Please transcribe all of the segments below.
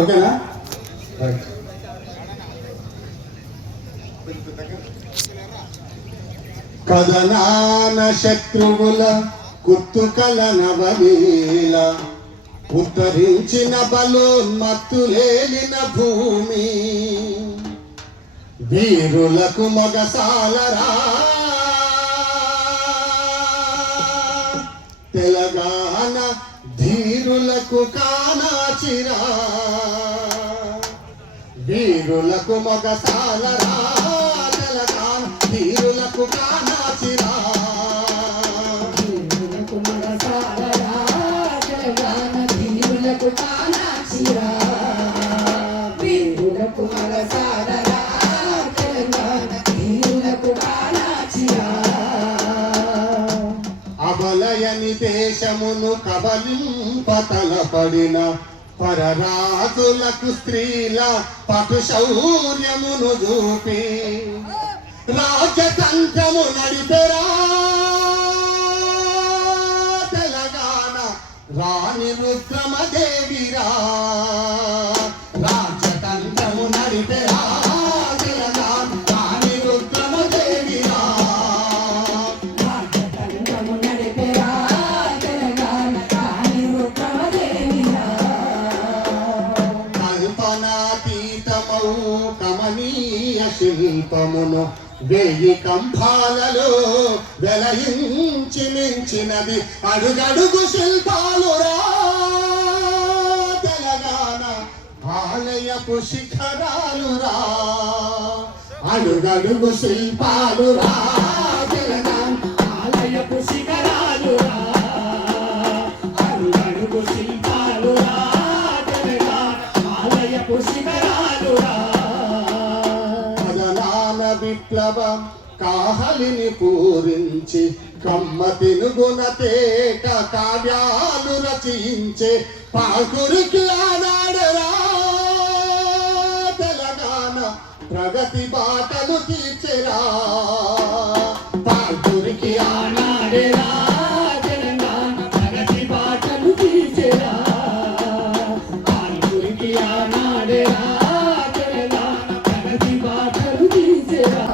ఓకేనా? కదనాన శత్రువుల కుత్తుకల నవలీల ఉత్తరించిన బలోన్మత్తులేలిన భూమి వీరులకు మగసాలరా తెలంగాణ ధీరులకు కానాచిరా వీరులకు మగసాలరా తెలంగాణ ధీరులకు కానాచిరా వీరులకు మగసాలరా తెలంగాణ ధీరులకు కానాచిరా వీరులకు మగసాలరా తెలంగాణ ధీరులకు కానాచిరా అబలయని దేశమును కబలింపతలపడిన పరరాజులకు స్త్రీల పటు శౌర్యమును చూపి రాజతంత్రము నడిపెరా తెలంగాణ రాణి రుద్రమదేవిరా రాజతంత్రము నడిపెరా తెలంగాణ రాణి రుద్రమదేవిరా రాజతంత్రము నడిపెరా తెలంగాణ రాణి రుద్రమదేవిరా కల్పనాతీతమౌ కమనీయ శిల్పమును వేయి కంఠాలలో వెలయించి మించినది అడుగడుగు శిల్పాలురా తెలంగాణ ఆలయపు శిఖరాలురా అడుగడుగు శిల్పాలురా తెలంగాణ ఆలయపు శిఖరాలురా అడుగడుగు శిల్పాలురా తెలంగాణ ఆలయపు శిఖరాలురా విప్లవ కాహలిని పూరించి కమ్మతినుగుణ తేట కావ్యాలు రచించే పాకురికి ఆనాడరా తెలంగాణ ప్రగతి బాటలు తీర్చెరా పాకురికి ఆనాడేరా తెలంగాణ ప్రగతి బాటలు తీర్చెరా పాల్గొరికి ఆనాడేరా తెలంగాణ ప్రగతి బాటలు తీర్చెరా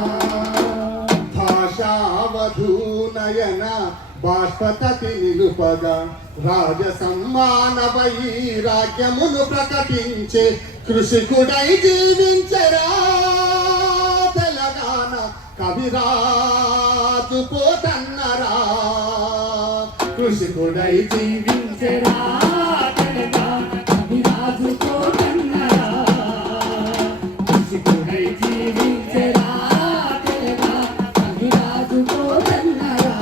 భాషావధూనయన బాష్పతతి నిలుపగా రాజ సమ్మాన వైరాగ్యమును ప్రకటించే కృషికుడై జీవించరా తెలంగాణ కవిరాజు పోతన్నరా కృషికుడై జీవించెరా తెలంగాణ కవిరాజు పోతన్నరా కృషికుడై జీవించెరా తెలంగాణ కవిరాజు పోతన్నరా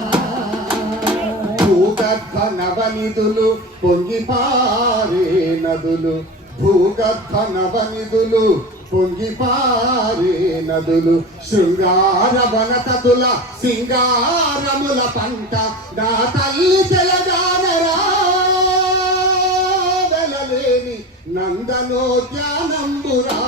భూగర్భ నవనిధులు పొంగిపారే నదులు భూగర్భ నవనిధులు పొంగిపారే నదులు శృంగార వనతతుల సింగారముల పంట నా తల్లి తెలంగాణరా వెలలేని నందనోద్యానంబురా